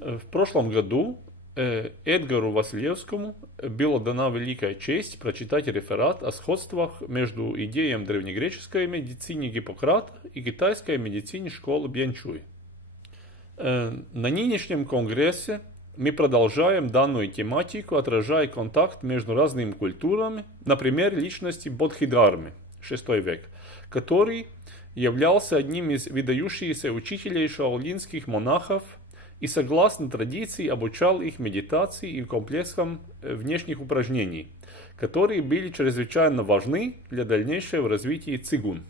В прошлом году Эдгару Василевскому была дана великая честь прочитать реферат о сходствах между идеями древнегреческой медицины Гиппократа и китайской медицине школы Бьянчуй. На нынешнем конгрессе мы продолжаем данную тематику, отражая контакт между разными культурами, например, личности Бодхидхармы, VI век, который являлся одним из выдающихся учителей шаолинских монахов и, согласно традиции, обучал их медитации и комплексам внешних упражнений, которые были чрезвычайно важны для дальнейшего развития цигун.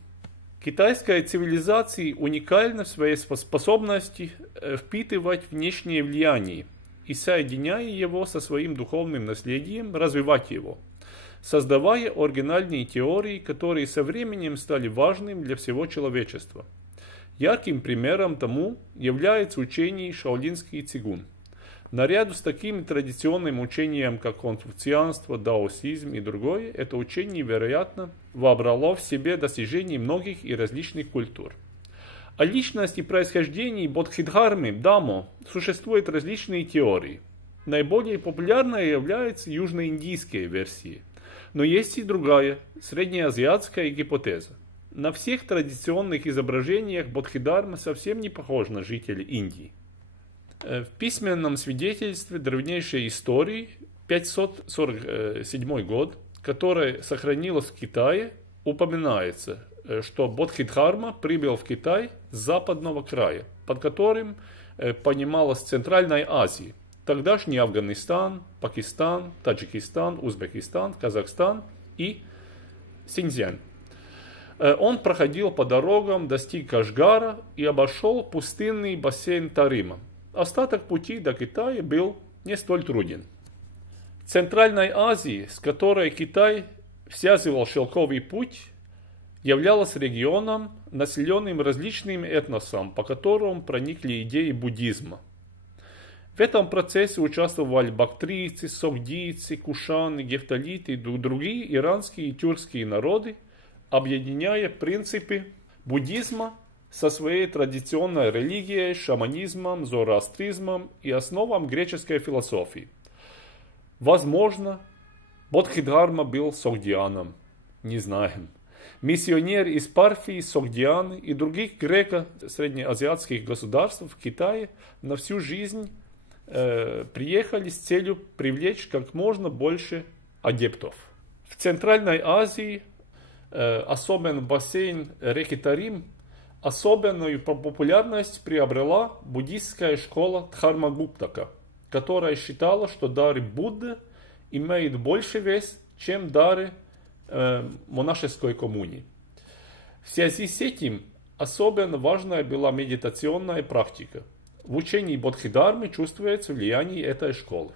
Китайская цивилизация уникальна в своей способности впитывать внешнее влияние и, соединяя его со своим духовным наследием, развивать его, создавая оригинальные теории, которые со временем стали важными для всего человечества. Ярким примером тому является учение шаолинский цигун. Наряду с такими традиционными учениями, как конфуцианство, даосизм и другое, это учение, вероятно, вобрало в себе достижения многих и различных культур. О личности и происхождении Бодхидхармы, Дамо, существуют различные теории. Наиболее популярной является южноиндийская версия, но есть и другая, среднеазиатская гипотеза. На всех традиционных изображениях Бодхидхарма совсем не похож на жителей Индии. В письменном свидетельстве древнейшей истории 547 год, которое сохранилось в Китае, упоминается, что Бодхидхарма прибыл в Китай с западного края, под которым понималась Центральная Азия, тогдашний Афганистан, Пакистан, Таджикистан, Узбекистан, Казахстан и Синьцзянь. Он проходил по дорогам, достиг Кашгара и обошел пустынный бассейн Тарима. Остаток пути до Китая был не столь труден. В Центральной Азии, с которой Китай связывал шелковый путь, являлась регионом, населенным различными этносами, по которым проникли идеи буддизма. В этом процессе участвовали бактрийцы, согдийцы, кушаны, гефталиты и другие иранские и тюркские народы, объединяя принципы буддизма со своей традиционной религией, шаманизмом, зороастризмом и основам греческой философии. Возможно, Бодхидхарма был согдианом, не знаем. Миссионеры из Парфии, Согдианы и других греко-среднеазиатских государств в Китае на всю жизнь приехали с целью привлечь как можно больше адептов. В Центральной Азии, особенно бассейн реки Тарим, особенную популярность приобрела буддистская школа Дхармагуптака, которая считала, что дары Будды имеют больше вес, чем дары монашеской коммунии. В связи с этим особенно важной была медитационная практика. В учении Бодхидхармы чувствуется влияние этой школы.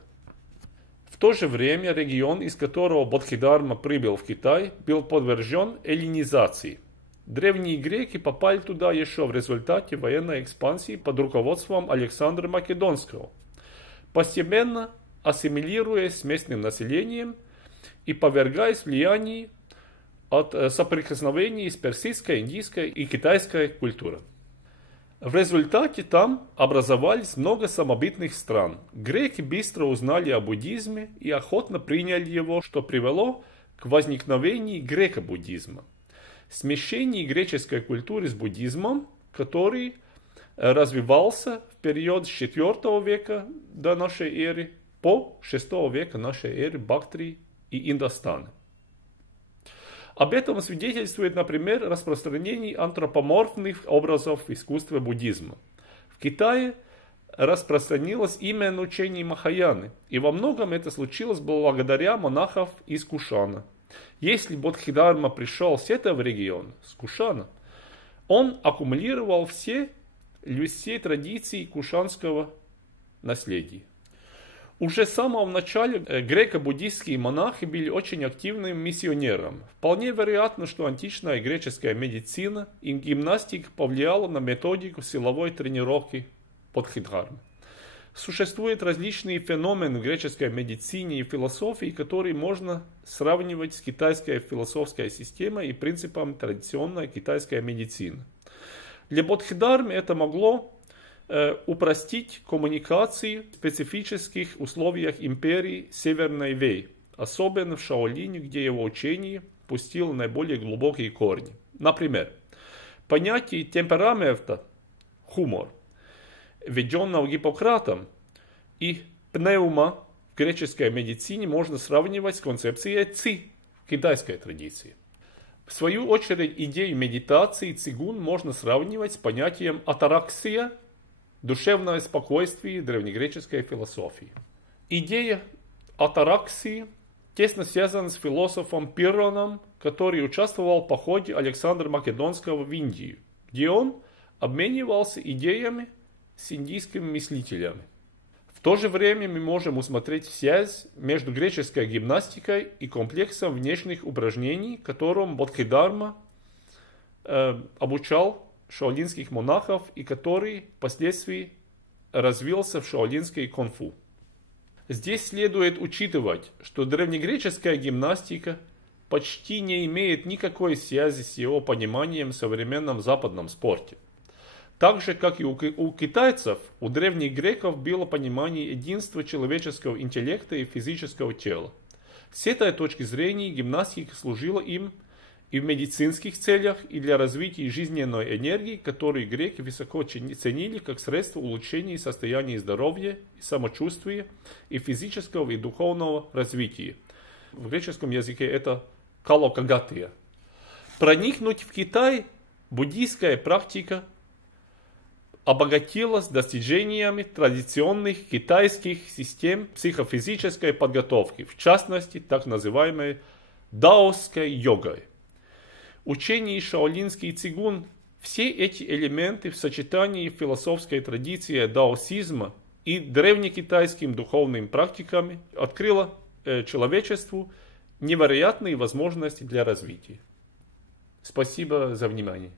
В то же время регион, из которого Бодхидхарма прибыл в Китай, был подвержен эллинизации. Древние греки попали туда еще в результате военной экспансии под руководством Александра Македонского, постепенно ассимилируясь с местным населением и подвергаясь влиянию от соприкосновений с персидской, индийской и китайской культурой. В результате там образовались много самобытных стран. Греки быстро узнали о буддизме и охотно приняли его, что привело к возникновению греко-буддизма. Смешение греческой культуры с буддизмом, который развивался в период с IV века до нашей эры по VI века нашей эры Бактрии и Индостана. Об этом свидетельствует, например, распространение антропоморфных образов в искусстве буддизма. В Китае распространилось именно учение Махаяны, и во многом это случилось благодаря монахам из Кушана. Если Бодхидхарма пришел с этого региона, с Кушана, он аккумулировал все традиции кушанского наследия. Уже с самого начала греко-буддистские монахи были очень активными миссионерами. Вполне вероятно, что античная греческая медицина и гимнастика повлияла на методику силовой тренировки Бодхидхармы. Существуют различные феномены в греческой медицине и философии, которые можно сравнивать с китайской философской системой и принципом традиционной китайской медицины. Для Бодхидхармы это могло упростить коммуникации в специфических условиях империи Северной Вэй, особенно в Шаолине, где его учение пустило наиболее глубокие корни. Например, понятие темперамента, хумор, введенного Гиппократом, и пневма в греческой медицине можно сравнивать с концепцией ци в китайской традиции. В свою очередь, идею медитации цигун можно сравнивать с понятием атараксия, душевное спокойствие древнегреческой философии. Идея атараксии тесно связана с философом Пирроном, который участвовал в походе Александра Македонского в Индию, где он обменивался идеями с индийскими мыслителями. В то же время мы можем усмотреть связь между греческой гимнастикой и комплексом внешних упражнений, которым Бодхидхарма обучал шаолинских монахов и который впоследствии развился в шаолинской кунг-фу. Здесь следует учитывать, что древнегреческая гимнастика почти не имеет никакой связи с его пониманием в современном западном спорте. Так же, как и у китайцев, у древних греков было понимание единства человеческого интеллекта и физического тела. С этой точки зрения гимнастика служила им и в медицинских целях, и для развития жизненной энергии, которые греки высоко ценили как средство улучшения состояния здоровья и самочувствия, и физического и духовного развития. В греческом языке это калокагатия. Проникнуть в Китай буддийская практика обогатилась достижениями традиционных китайских систем психофизической подготовки, в частности, так называемой даосской йогой. Учение шаолинский цигун, все эти элементы в сочетании философской традиции даосизма и древнекитайским духовным практиками открыло человечеству невероятные возможности для развития. Спасибо за внимание.